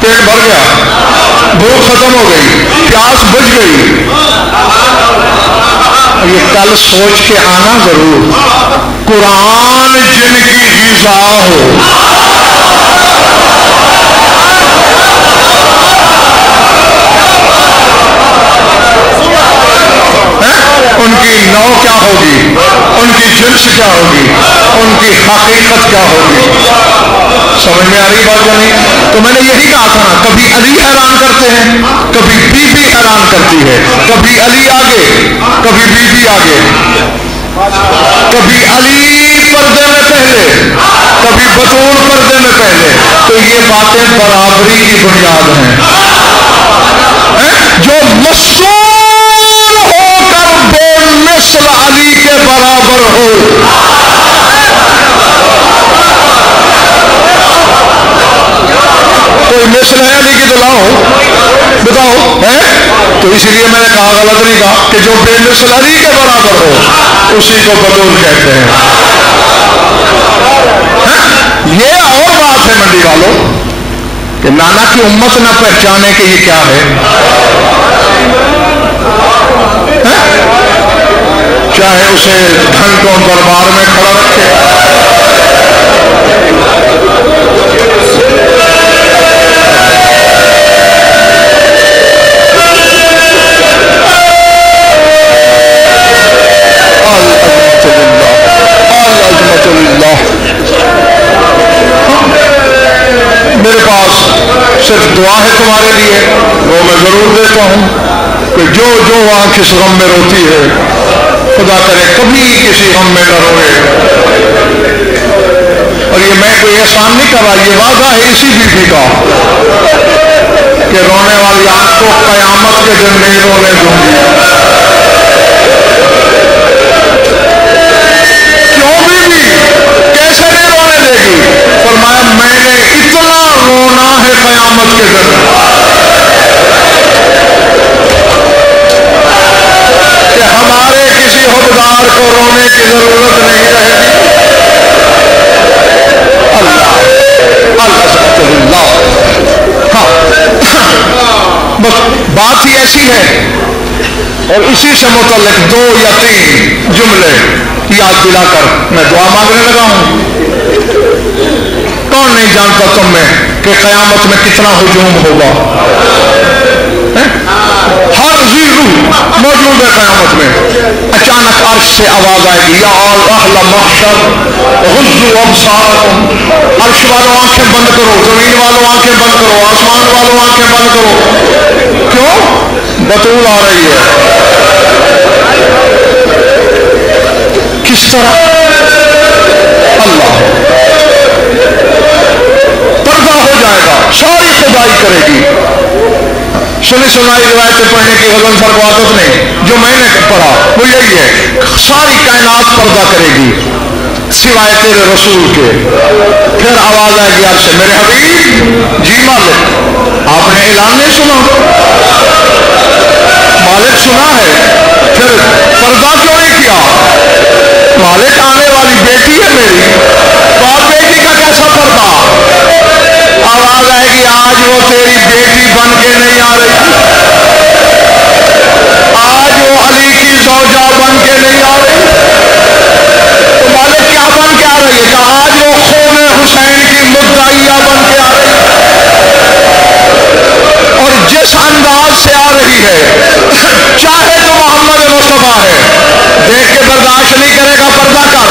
پیٹ بھر گیا، بھوک ختم ہو گئی، پیاس بجھ گئی۔ یہ کل سوچ کے آنا ضرور، قرآن جن کی غذا ہو، ان کی نو کیا ہوگی، ان کی جنس کیا ہوگی، ان کی حقیقت کیا ہوگی، سمجھ میں آ رہی بات یا نہیں؟ تو میں نے یہی کہا تھا نا، کبھی علی حیران کرتے ہیں، کبھی بی بی حیران کرتی ہے، کبھی علی آگے کبھی بی بی آگے، کبھی علی پردے میں پہلے کبھی بطول پردے میں پہلے، تو یہ باتیں برابری کی بنیاد ہیں، جو مصون ہو کر بے مثل علی کے برابر ہو، کوئی مثل ہے علی کی؟ دلاؤ بتاؤ ہے؟ تو اس لیے میں نے کہا غلط نہیں کہا کہ جو بے مثل علی کے برابر ہو اسی کو بطول کہتے ہیں۔ یہ اور بات ہے منڈی والوں کہ نانا کی امت نہ پہچانے کہ یہ کیا ہے، چاہے اسے گھنٹوں دربار میں کھڑا رکھے، میرے پاس صرف دعا ہے تمہارے لیے، وہ میں ضرور دیتا ہوں کہ جو جو آنکھ اس غم میں روتی ہے خدا کرے کبھی کسی غم میں نہ روئے. اور یہ میں کوئی احسان نہیں کر رہا، یہ وعدہ ہے اسی بیوی کا کہ رونے والی آنکھ کو قیامت کے دن نہیں رونے دوں گی. کیوں بیوی کیسے نہیں رونے دے گی؟ فرمایا میں نے اتنا رونا ہے قیامت کے دن کہ ہمارے کسی حقدار کو رونے کی ضرورت نہیں رہے گی. اللہ ہاں بس بات ہی ایسی ہے. اور اسی سے متعلق 2 یا 3 جملے یاد دلا کر میں دعا مانگنے لگا ہوں. کون نہیں جانتا تم میں کہ قیامت میں کتنا ہجوم ہوگا. ہر ذی روح موجود ہے قیامت میں. اچانک عرش سے آواز آئے گی یا اہل محشر غضوا ابصارکم. عرش والوں آنکھیں بند کرو، زمین والوں آنکھیں بند کرو، آسمان والوں آنکھیں بند کرو. کیوں؟ بطول آ رہی ہے. کس طرح؟ اللہ پردہ ہو جائے گا، ساری خدائی کرے گی. سنی سنائی روایتیں پڑھنے کی غضن فرق عادت نہیں، جو میں نے پڑھا وہ یہی ہے. ساری کائنات پردہ کرے گی سوائے تیرے رسول کے. پھر آواز آئے گی عرش سے میرے حبیب جی مالک آپ نے اعلان نہیں سنا؟ مالک سنا ہے. پھر پردہ کیوں نہیں کیا؟ مالک آنے والی بیٹی ہے میری، باپ بیٹی کا کیسا پردہ؟ آواز آئے گی آج وہ تیری بیٹی بن کے نہیں آ رہی، آج وہ علی کی زوجہ بن کے نہیں آ رہی. تو مالک کیا بن کے آ رہی ہے؟ کہ آج وہ خون حسین کی مدعیہ بن کے آ رہی ہے. اور جس انداز سے آ رہی ہے چاہے تو محمد مصطفیٰ ہے، دیکھ کے برداشت نہیں کرے گا، پردہ کر.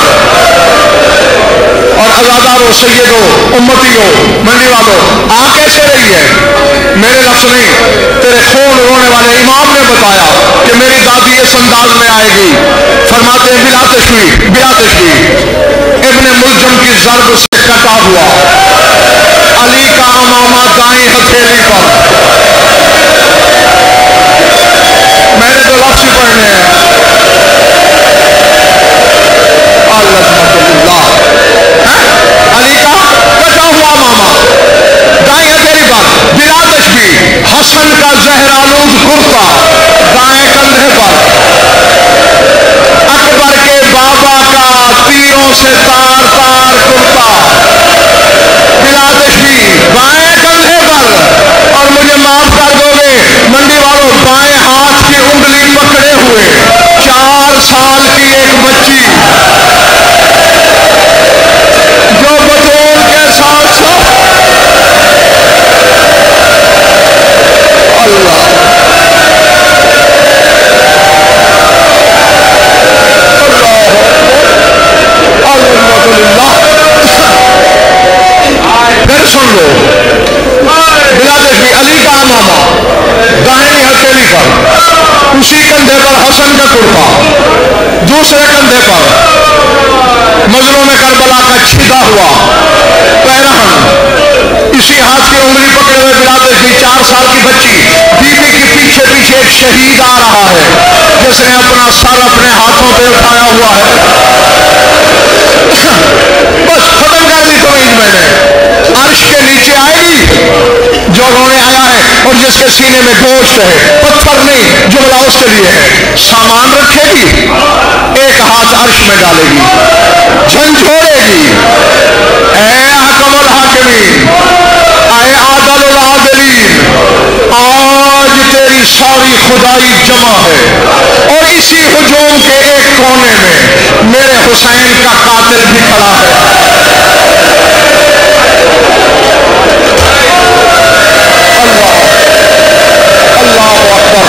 اور ازادارو سیدو امتیو منڈی والوں آ کیسے رہی ہے؟ میرے لفظ نہیں، تیرے خون رونے والے امام نے بتایا کہ میری دادی اس انداز میں آئے گی. فرماتے ہیں بلا تشبیہ ابن ملجم کی ضرب سے کٹا ہوا علی کا امامہ دائیں ہتھیلی پر. میں نے تو لفظ ہی پڑھنے ہیں. علی کا کٹا ہوا ماما دائیں ہتھیلی پر بلا تشبیہ. حسن کا زہرآلود کرتا دائیں کندھے پر. اکبر کے بابا کا تیروں سے تار تار کرتا بلا تشبیہ بائیں کندھے پر. اور مجھے معاف کر دو گے منڈی والوں، بائیں ہاتھ کی انگلی پکڑے ہوئے 4 سال کی ایک بچی جو بطول کے ساتھ ساتھ اللہ پھر سن لو بلا تشبیہ علی کا امامہ دائیں ہتھیلی پر، اسی کندھے پر حسن کا کرتا، دوسرے کندھے پر مظلوم کربلا کا چھیدا ہوا پیرہن، اسی ہاتھ کی انگلی پکڑے ہوئے بلا تشبیہ 4 سال کی بچی. بیوی کے پیچھے پیچھے ایک شہید آ رہا ہے جس نے اپنا سر اپنے ہاتھوں پہ اٹھایا ہوا ہے. بس ختم کر دی تمید میں نے. عرش کے نیچے آئے گی جو رونے آیا ہے اور جس کے سینے میں گوشت ہے، پتھر نہیں، جملہ اس کے لیے ہے. سامان رکھے گی، ایک ہاتھ عرش میں ڈالے گی، جھنجھوڑے گی. اے حکم الحاکمین، اے عادل العادلین، آج تیری ساری خدائی جمع ہے اور اسی ہجوم کے ایک کونے میں میرے حسین کا قاتل بھی کھڑا ہے. اللہ اکبر.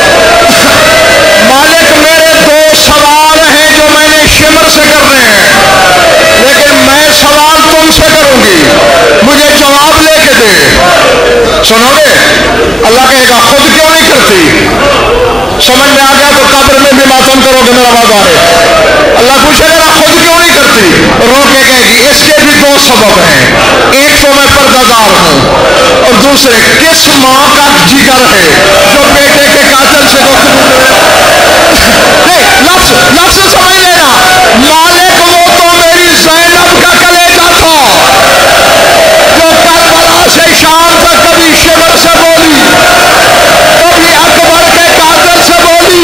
مالک میرے 2 سوال ہیں جو میں نے شمر سے کرنے ہیں، لیکن میں سوال تم سے کروں گی، مجھے جواب لے کے دے. سنو گے؟ اللہ کہے گا خود کیوں نہیں کرتی؟ سمجھ میں آ گیا تو قبر میں بھی ماتم کرو گے، میرا وعدہ ہے. دو سبب ہیں، ایک تو میں پردہ دار ہوں اور دوسرے کس ماں کا جگر ہے جو بیٹے کے قاتل سے گفتگو کرے؟ لفظ سمجھ لینا، مالک وہ تو میری زینب کا کلیجہ تھا جو کربلا سے شام تک کبھی شبر سے بولی، کبھی اکبر کے قاتل سے بولی.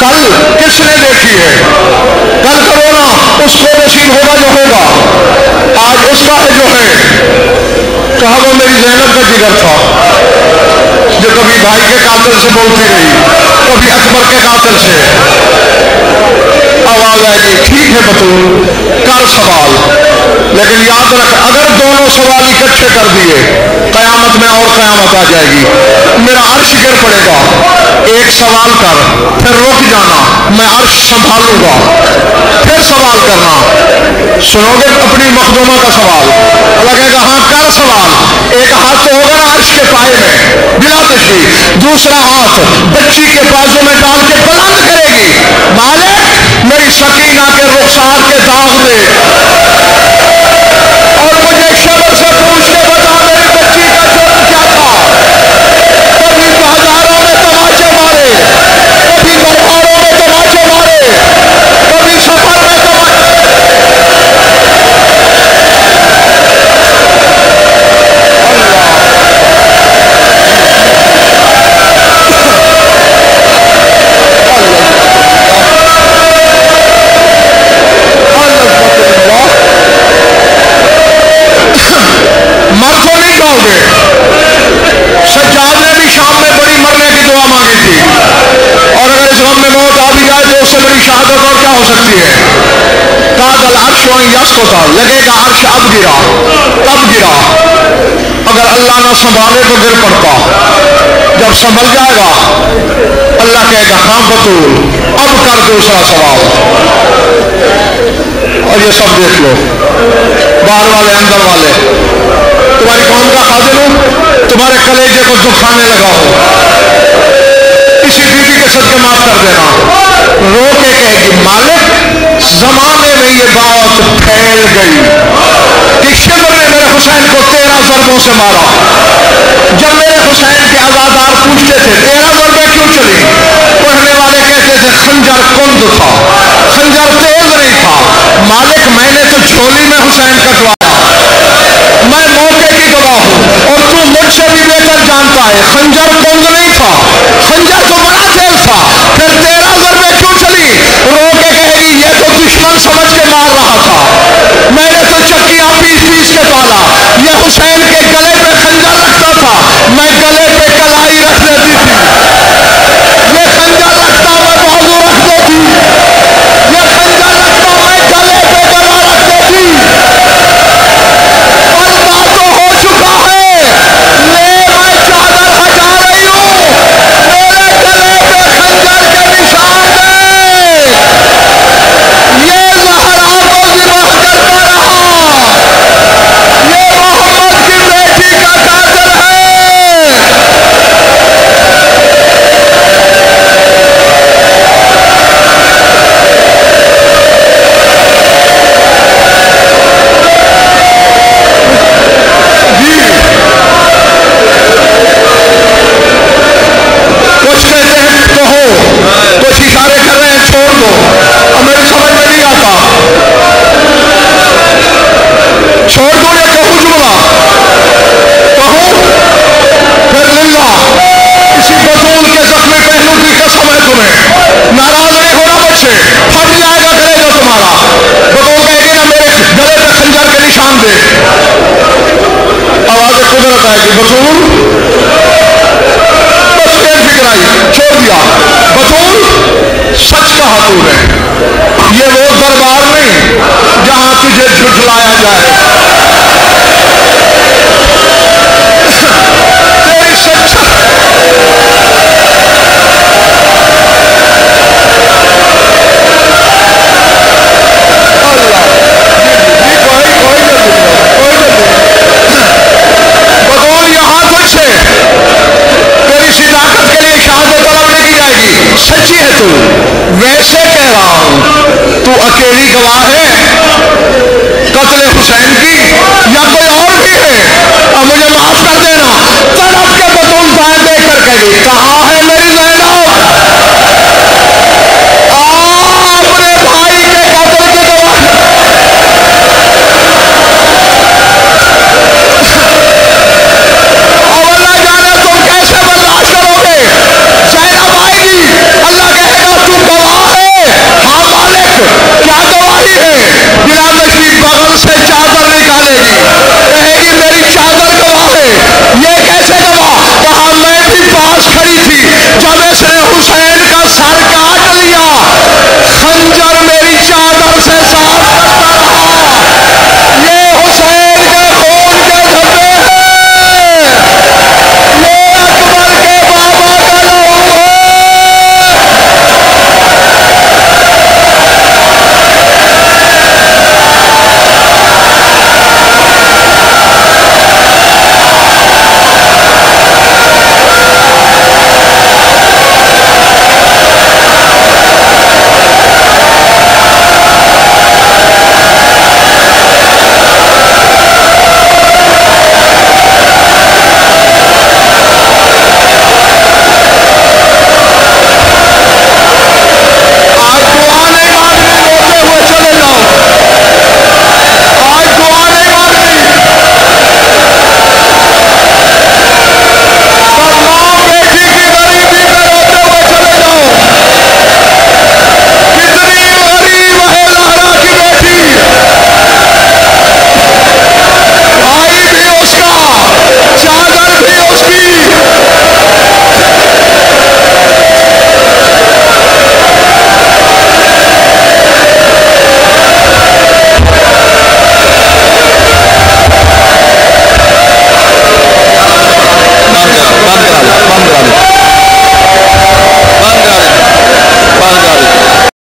کل کس نے دیکھی ہے؟ کل کرو نا، اس کو نصیب ہوگا جو ہوگا. آج اس کا جو ہے کہا وہ میری زینب کا جگر تھا جو کبھی بھائی کے قاتل سے بولتی رہی، کبھی اکبر کے قاتل سے. آواز آئے گی ٹھیک ہے بطول کر سوال، لیکن یاد رکھ اگر دونوں سوال اکٹھے کر دیے قیامت میں اور قیامت آ جائے گی، میرا عرش گر پڑے گا. ایک سوال کر پھر رک جانا، میں عرش سنبھالوں گا، پھر سوال کرنا. سنو گے اپنی مخدومہ کا سوال، لگے گا ہاں کر سوال. ایک ہاتھ تو ہوگا نا عرش کے پائے میں بلا تشریح، دوسرا ہاتھ بچی کے بازو میں ڈال کے بلند کرے گی، مالک میری سکینہ کے رخسار کے داغ دے اور مجھے شبر سے پوچھ کے بتا میری بچی کا جرم کیا تھا. کبھی بازاروں میں تماشے مارے، کبھی درباروں میں تماشے مارے، کبھی سفر میں تماشے. مر تو نہیں جاؤ گے. سجاد نے بھی شام میں بڑی مرنے کی دعا مانگی تھی، اور اگر اس غم میں موت آ بھی جائے تو اس سے بڑی شہادت اور کیا ہو سکتی ہے؟ کادل عرش و یس کو تھا، لگے گا عرش اب گرا تب گرا. اگر اللہ نہ سنبھالے تو گر پڑتا. جب سنبھل جائے گا اللہ کہے گا ہاں بطول اب کر دوسرا سوال. اور یہ سب دیکھ لو، باہر والے اندر والے، تمہاری قوم کا خادم ہوں، تمہارے کلیجے کو دکھانے لگا ہوں، اسی بیوی کے صدقے معاف کر دینا. رو کے کہے گی مالک زمانے میں یہ بات پھیل گئی کہ شبر نے میرے حسین کو 13 ضربوں سے مارا. جب میرے حسین کے عزادار پوچھتے تھے 13 ضربیں کیوں چلی، پڑھنے والے کہتے تھے خنجر کند تھا، خنجر تیز نہیں تھا. مالک میں نے تو جھولی میں حسین کٹوایا، میں موقع کی گواہ ہوں اور تو مجھ سے بھی بہتر جانتا ہے خنجر کند نہیں تھا، خنجر تو بڑا تیز تھا. پھر 13 ضربیں کیوں چلی؟ رو کے کہے گی یہ تو دشمن سمجھ کے مار رہا تھا، میں نے تو چکیاں پیس پیس کے پالا. یہ حسین کے گلے پہ خنجر رکھتا تھا، میں گلے پہ کلائی رکھ دیتی تھی. یہ خنجر رکھتا میں بازو رکھ دیتی، یہ خنجر رکھتا میں گلے پہ گلا رکھ دیتی. پردہ تو ہو چکا ہے، لے میں چادر ہٹا رہی ہوں، میرے گلے پہ خنجر کے نشان ہے. یہ زہرا کو ذبح کرتا رہا، یہ محمد کی بیٹی کا قاتل ہے. جی کچھ کہتے ہیں کہو، کچھ اشارے کر رہے ہیں چھوڑ دو، اب میری سمجھ میں نہیں آتا چھوڑ دو یا کہوں جملہ کہوں. پھر للہ اسی بطول کے زخمی پہلو کی قسم ہے تمہیں، ناراض نہیں ہونا مجھ سے، پھٹ جائے گا گلے جو تمہارا. بطول کہے گی نا میرے گلے پہ خنجر کے نشان دے. آواز قدرت آئے گی بطول، بس بے فکرائی چھوڑ دیا. بطول سچ کہا تو نے، یہ وہ دربار نہیں جہاں تجھے جھٹلایا جائے. تیری سچائی تو ویسے کہہ رہا ہوں تو اکیلی گواہ ہے قتل حسین کی